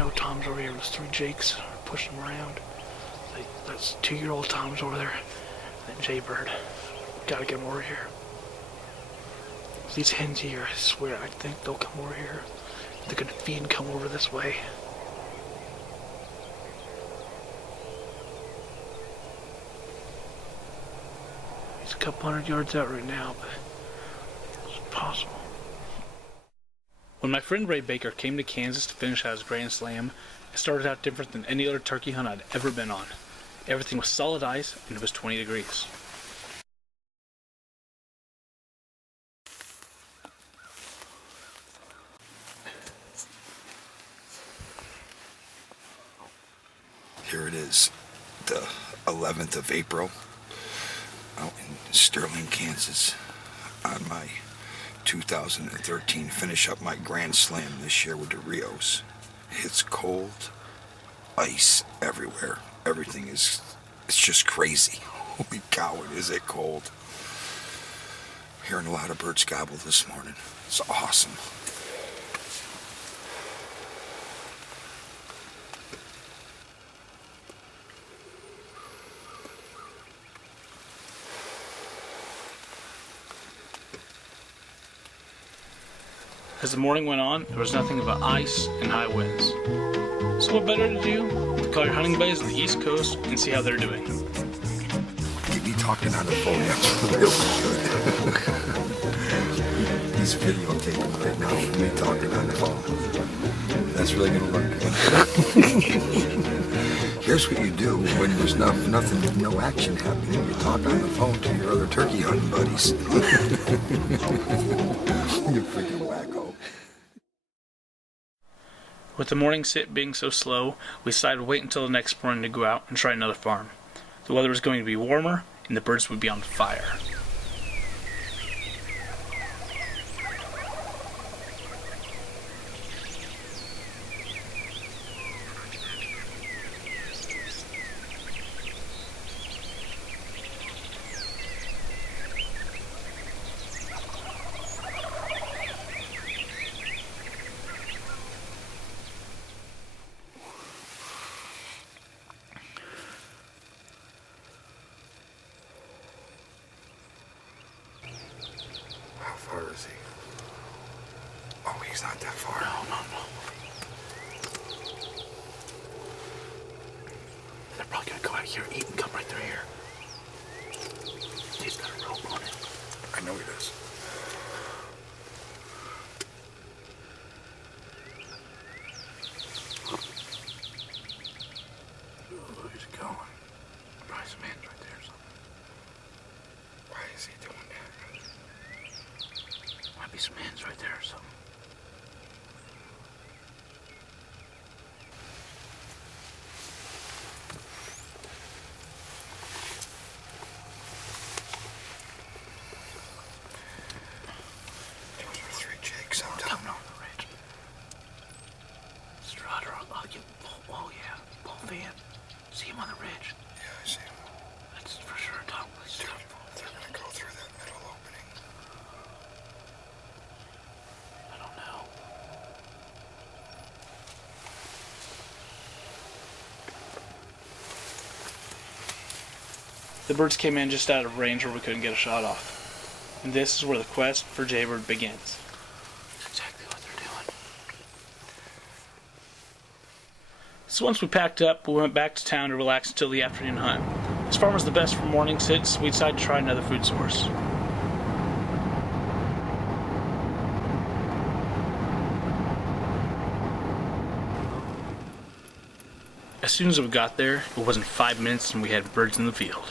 no toms over here. There's 3 jakes pushing them around. That's 2-year-old toms over there. And Jaybird. Gotta get them over here. These hens here, I swear, I think they'll come over here. They're gonna feed and come over this way. He's a couple hundred yards out right now, but it's possible. When my friend Ray Baker came to Kansas to finish out his Grand Slam, it started out different than any other turkey hunt I'd ever been on. Everything was solid ice and it was 20 degrees. Here it is, the 11th of April, out in Sterling, Kansas, on my 2013 finish up my Grand Slam this year with the Rios. It's cold, ice everywhere. Everything it's just crazy. Holy cow, is it cold. Hearing a lot of birds gobble this morning. It's awesome. As the morning went on, there was nothing but ice and high winds. So what better to do than call your hunting buddies on the East Coast and see how they're doing. Get me talking on the phone, that's real good. He's videotaping right now, me talking on the phone. That's really gonna look good. Here's what you do when there's nothing, no action happening. You talk on the phone to your other turkey hunting buddies. You freaking wacko. With the morning sit being so slow, we decided to wait until the next morning to go out and try another farm. The weather was going to be warmer and the birds would be on fire. How far is he? Oh, he's not that far. No. They're probably gonna go out here, eat, and come right through here. He's got a rope on it. I know he does. Where's it going? Probably some hens right there or something. Why is he doing that? Might be some hens right there or something. Those are 3 jakes on top. Coming on the ridge. Strutter, I'll get. Oh yeah, both in. See him on the ridge. Yeah, I see him. That's for sure. Tom. Dude, they're gonna go through that middle opening. I don't know. The birds came in just out of range where we couldn't get a shot off. And this is where the quest for Jaybird begins. That's exactly what they're doing. So once we packed up, we went back to town to relax until the afternoon hunt. This farm was the best for morning sits, so we decided to try another food source. As soon as we got there, it wasn't 5 minutes and we had birds in the field.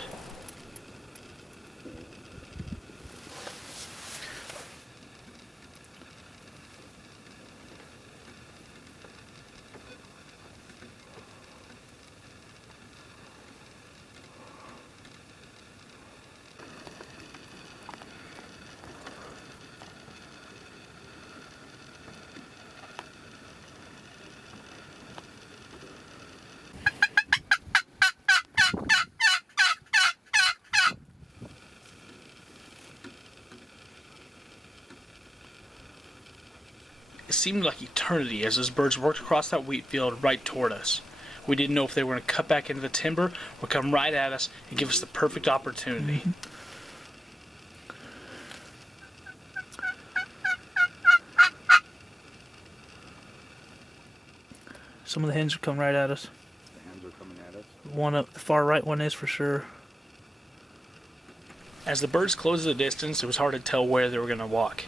seemed like eternity as those birds worked across that wheat field right toward us. We didn't know if they were going to cut back into the timber or come right at us and give us the perfect opportunity. Some of the hens are coming right at us. The hens are coming at us. One up the far right one is for sure. As the birds closed the distance, it was hard to tell where they were going to walk.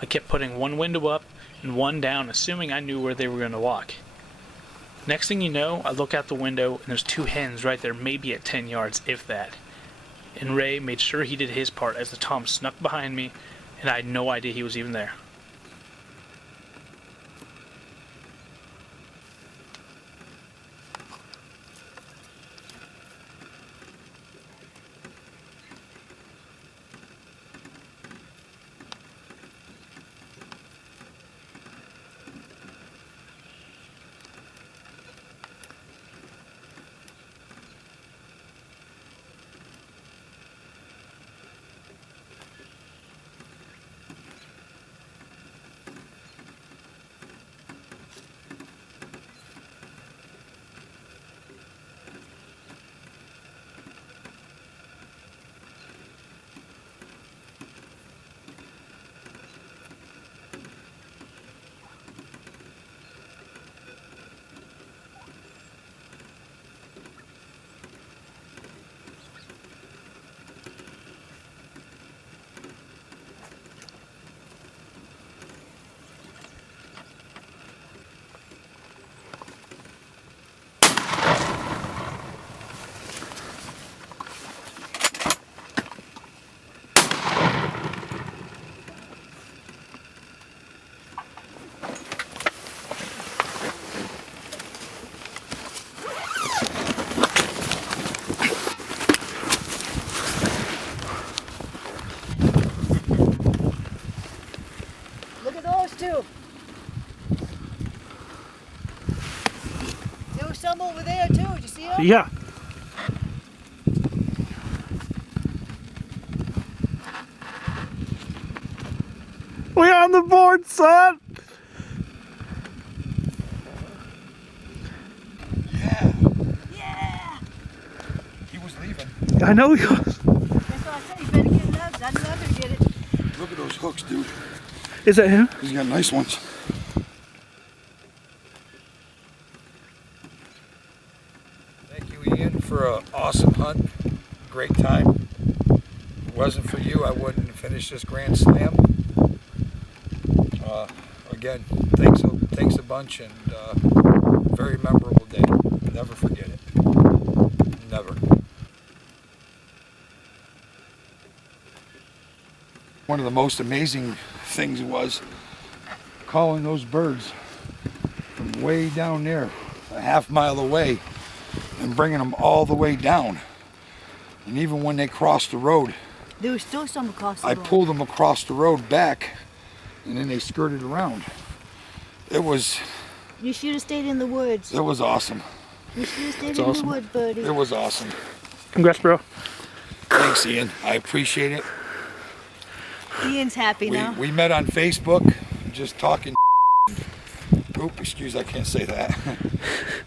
I kept putting one window up and one down, assuming I knew where they were going to walk. Next thing you know, I look out the window and there's two hens right there, maybe at 10 yards, if that. And Ray made sure he did his part as the tom snuck behind me, and I had no idea he was even there. Too. There was some over there too. Did you see them? Yeah. We're on the board, son. Yeah. Yeah. He was leaving. I know he was. That's why I said you better get it up. I knew I could get it. Look at those hooks, dude. Is that him? He's got nice ones. Thank you, Ian, for an awesome hunt. Great time. If it wasn't for you, I wouldn't have finished this Grand Slam. Again, thanks a bunch, and very memorable day. Never forget it. Never. One of the most amazing things was calling those birds from way down there, a half mile away, and bringing them all the way down. And even when they crossed the road, There was still some across the I road. pulled them across the road back, and then they skirted around. It was You should have stayed in the woods. awesome. You should have stayed That's in awesome. the woods, buddy. It was awesome. Congrats, bro. Thanks, Ian. I appreciate it. Ian's happy now. We met on Facebook, just talking. Oop, excuse, I can't say that.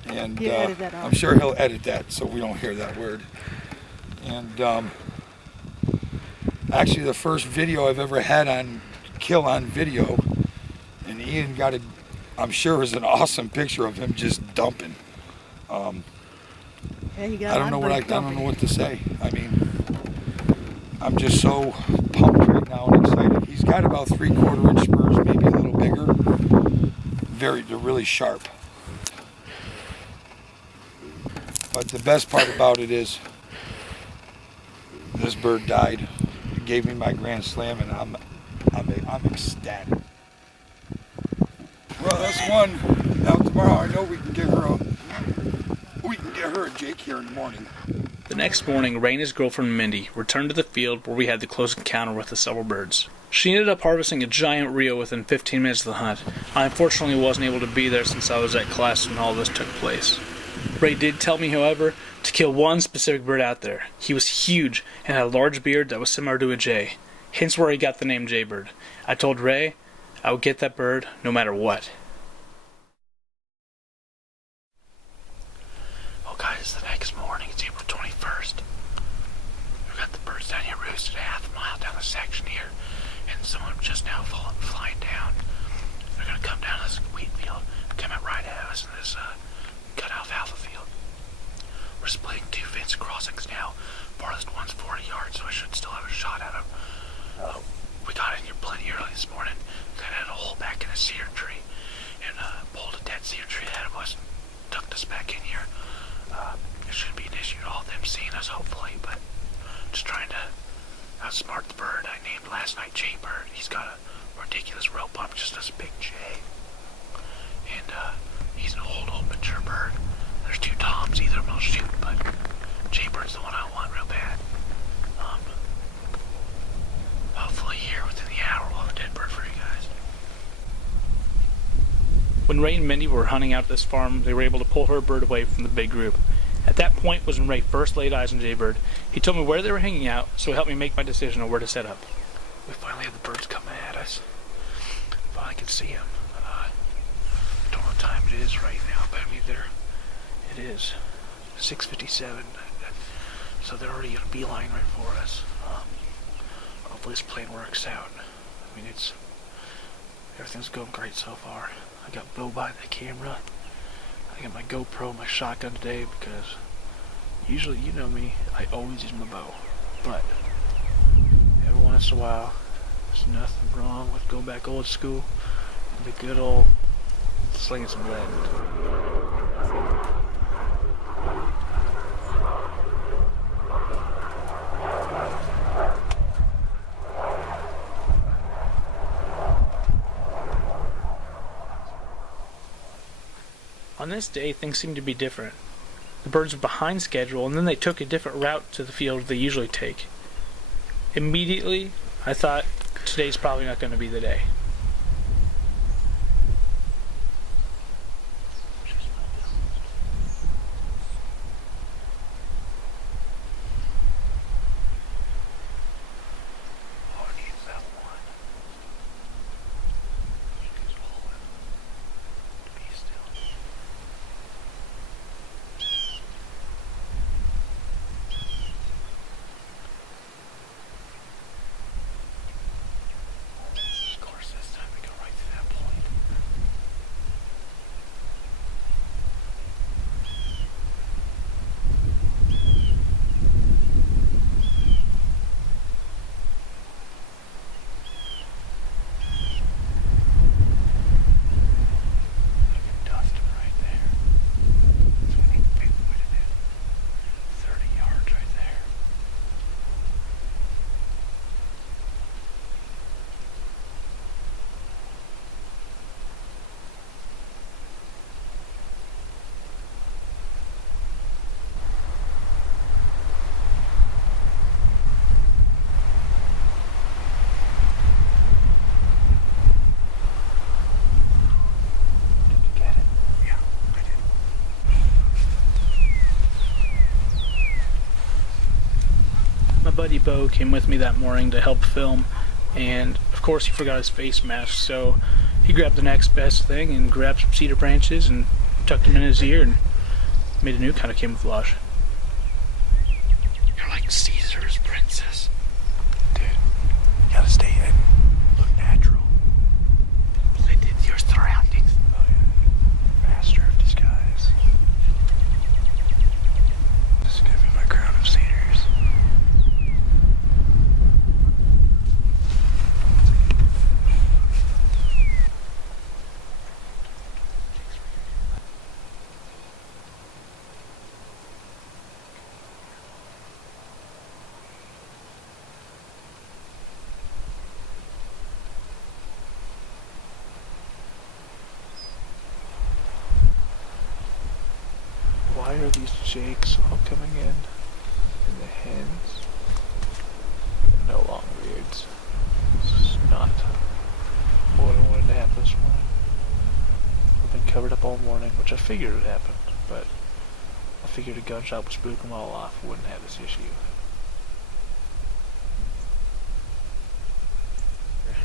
And You edit that out. I'm sure he'll edit that so we don't hear that word. And actually, the first video I've ever had on kill on video, and Ian got it. I'm sure it was an awesome picture of him just dumping. Yeah, you got I don't know a lot of don't know what to say. I mean, I'm just so pumped right now and excited. He's got about 3/4 inch spurs, maybe a little bigger. They're really sharp. But the best part about it is this bird died. It gave me my Grand Slam, and I'm ecstatic. Well, that's one. Now tomorrow, I know we can get her a Jake here in the morning. The next morning, Ray and his girlfriend Mindy returned to the field where we had the close encounter with the several birds. She ended up harvesting a giant reel within 15 minutes of the hunt. I unfortunately wasn't able to be there since I was at class when all this took place. Ray did tell me, however, to kill one specific bird out there. He was huge and had a large beard that was similar to a jay, hence where he got the name Jaybird. I told Ray I would get that bird no matter what. Well guys, the next morning, it's April 21st. We've got the birds down here roosted half a mile down the section here, and some of them just now flying down. They're gonna come down this wheat field, come out right at us in this cut alfalfa field. We're splitting 2 fence crossings now. Farthest one's 40 yards, so I should still have a shot at them. We got in here plenty early this morning. Got out a hole back in a cedar tree and pulled a dead cedar tree ahead of us and tucked us back in here. It shouldn't be an issue at all, them seeing us, hopefully, but just trying to outsmart the bird I named last night Jaybird. He's got a ridiculous rope on him, just as a big J. And he's an old mature bird. There's 2 toms, either of them will shoot, but Jaybird's the one I want real bad. Hopefully here within the hour we'll have a dead bird for you guys. When Ray and Mindy were hunting out at this farm, they were able to pull her bird away from the big group. At that point was when Ray first laid eyes on Jaybird. He told me where they were hanging out, so it helped me make my decision on where to set up. We finally had the birds coming at us. Finally could see them. I don't know what time it is right now, but I mean it is 6:57. So they're already on a beeline right for us. Hopefully this plan works out. I mean, everything's going great so far. I got bow by the camera. I got my GoPro, my shotgun today because usually, you know me, I always use my bow. But every once in a while, there's nothing wrong with going back old school. The good old slinging some lead. On this day, things seemed to be different. The birds were behind schedule, and then they took a different route to the field they usually take. Immediately, I thought, today's probably not going to be the day. My buddy Bo came with me that morning to help film, and of course he forgot his face mask, so he grabbed the next best thing and grabbed some cedar branches and tucked them in his ear and made a new kind of camouflage. You're like Caesar's princess. Dude, you gotta stay in. Look natural. Blend into your surroundings. Oh yeah. Master of disguise. Just give me my crown of cedars. Why are these jakes all coming in? And the hens? No long beards. This is not what I wanted to happen this morning. We've been covered up all morning, which I figured would happen, but I figured a gunshot would spook them all off. Wouldn't have this issue.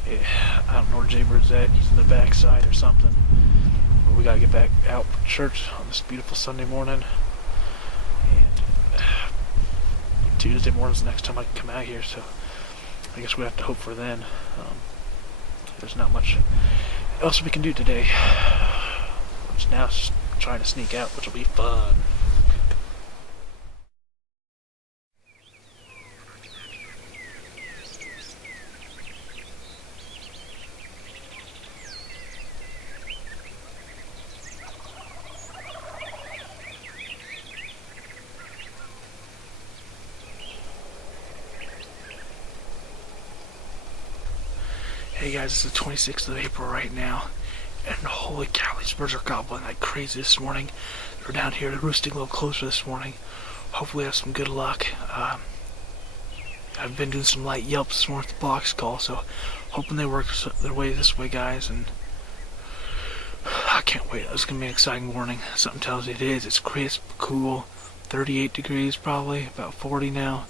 I don't know where Jaybird's at. He's in the backside or something. But we gotta get back out for church on this beautiful Sunday morning. And Tuesday morning's the next time I can come out here, so I guess we have to hope for then. There's not much else we can do today. Which now is trying to sneak out, which will be fun. Hey guys, it's the 26th of April right now, and holy cow, these birds are gobbling like crazy this morning. They're down here roosting a little closer this morning. Hopefully I have some good luck. I've been doing some light yelps this morning with the box call, so hoping they work their way this way, guys, and I can't wait. It's going to be an exciting morning. Something tells me it is. It's crisp, cool, 38 degrees probably, about 40 now,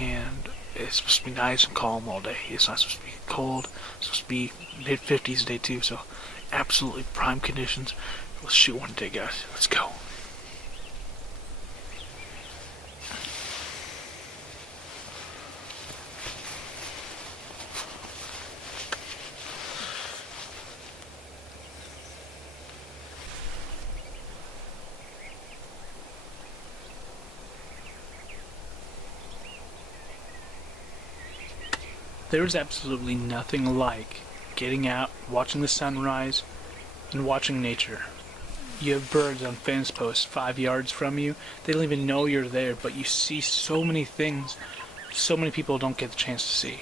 and it's supposed to be nice and calm all day. It's not supposed to be cold. It's supposed to be mid-50s today too, so absolutely prime conditions. Let's shoot one today, guys. Let's go. There's absolutely nothing like getting out, watching the sunrise, and watching nature. You have birds on fence posts 5 yards from you. They don't even know you're there, but you see so many things so many people don't get the chance to see.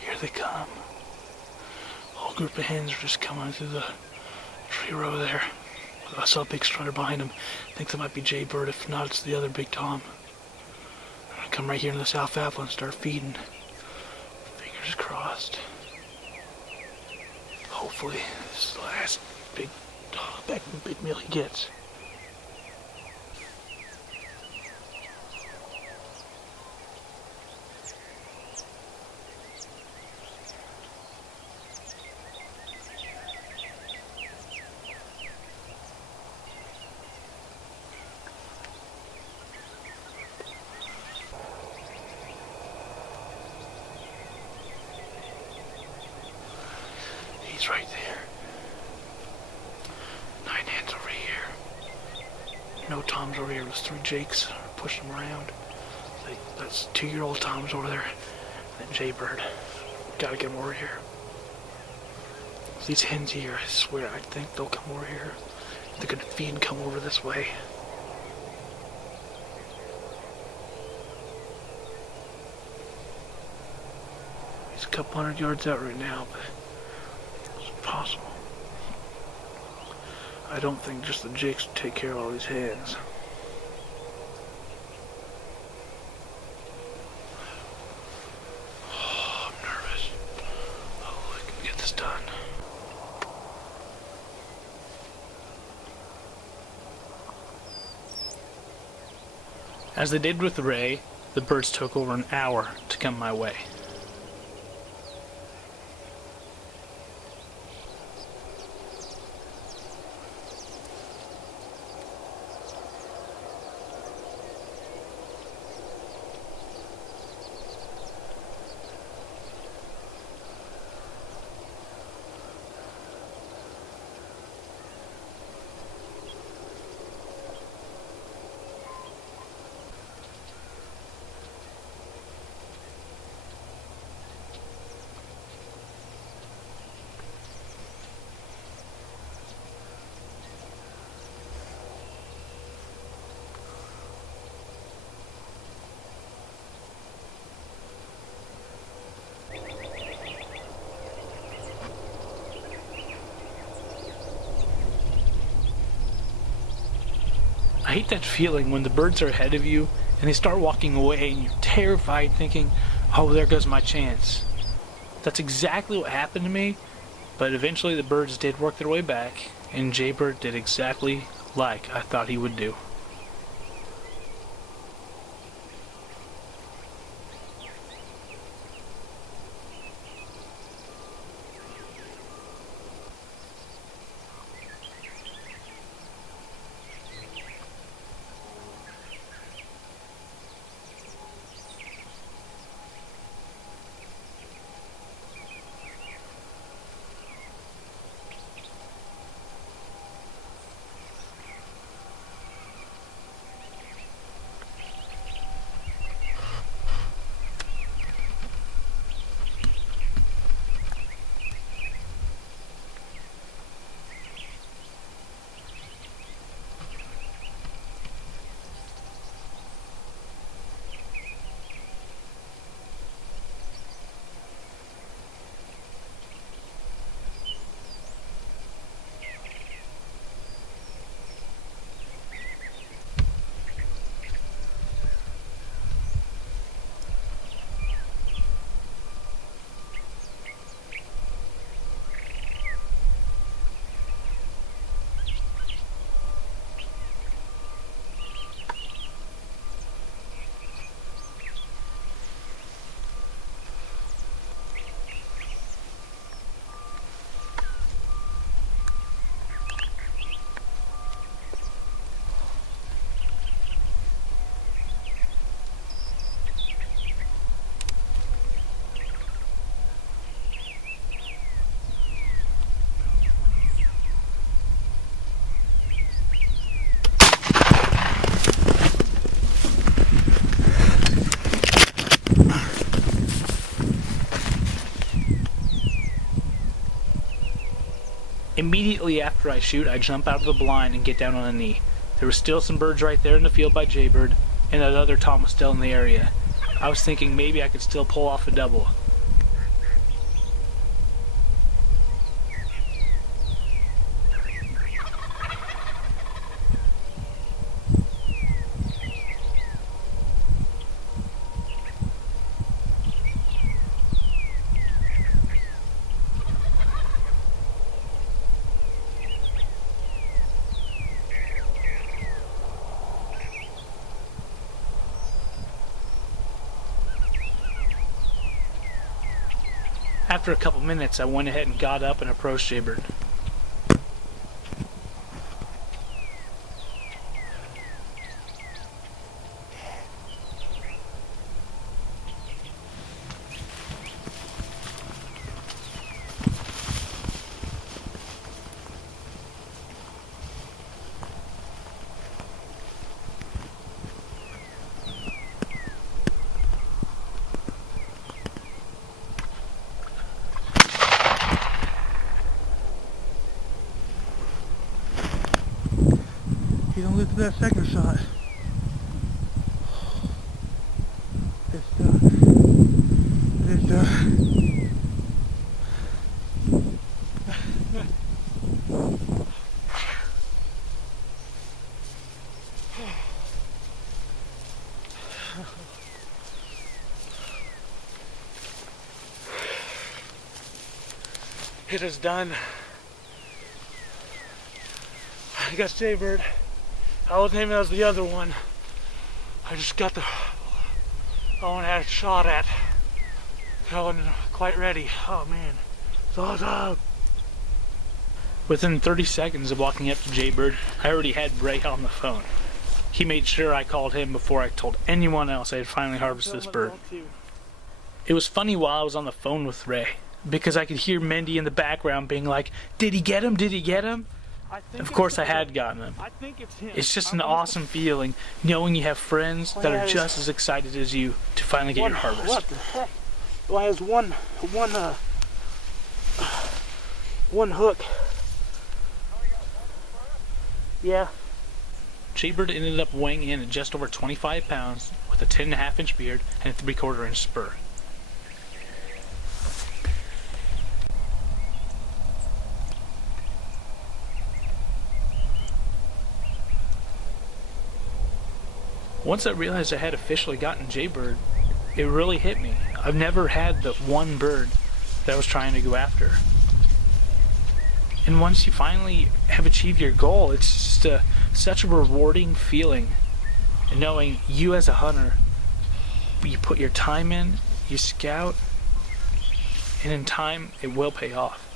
Here they come. A whole group of hens are just coming through the tree row there. I saw a big strutter behind them. I think that might be Jaybird. If not, it's the other big tom. I'm gonna come right here in this alfalfa and start feeding. Fingers crossed. Hopefully, this is the last big meal he gets. He's right there. 9 hens over here. No toms over here. There's 3 jakes pushing them around. That's 2-year-old toms over there. And Jaybird. Gotta get them over here. These hens here, I swear, I think they'll come over here. They're gonna feed and come over this way. He's a couple 100 yards out right now, but it's possible. I don't think just the jakes will take care of all these hens. Oh, I'm nervous. Oh, I can get this done. As they did with Ray, the birds took over an hour to come my way. I hate that feeling when the birds are ahead of you and they start walking away and you're terrified thinking, oh, there goes my chance. That's exactly what happened to me, but eventually the birds did work their way back and Jaybird did exactly like I thought he would do. Immediately after I shoot, I jump out of the blind and get down on a knee. There were still some birds right there in the field by Jaybird, and that other Tom was still in the area. I was thinking maybe I could still pull off a double. After a couple minutes, I went ahead and got up and approached Jaybird. He don't get to that second shot. It's done. It's done. It is done. I got Jaybird. I wasn't aiming as the other one. I just got the one I had a shot at. I wasn't quite ready. Oh man, it's awesome. Within 30 seconds of walking up to Jaybird, I already had Ray on the phone. He made sure I called him before I told anyone else I had finally harvested this bird. It was funny while I was on the phone with Ray, because I could hear Mindy in the background being like, "Did he get him? Did he get him?" Of course I had gotten him. It's just an awesome feeling knowing you have friends that are just as excited as you to finally get your harvest. What the heck? Well, I has one hook. Yeah. Jaybird ended up weighing in at just over 25 pounds with a 10.5 inch beard and a 3/4 inch spur. Once I realized I had officially gotten Jaybird, it really hit me. I've never had the one bird that I was trying to go after. And once you finally have achieved your goal, it's just such a rewarding feeling. And knowing you as a hunter, you put your time in, you scout, and in time it will pay off.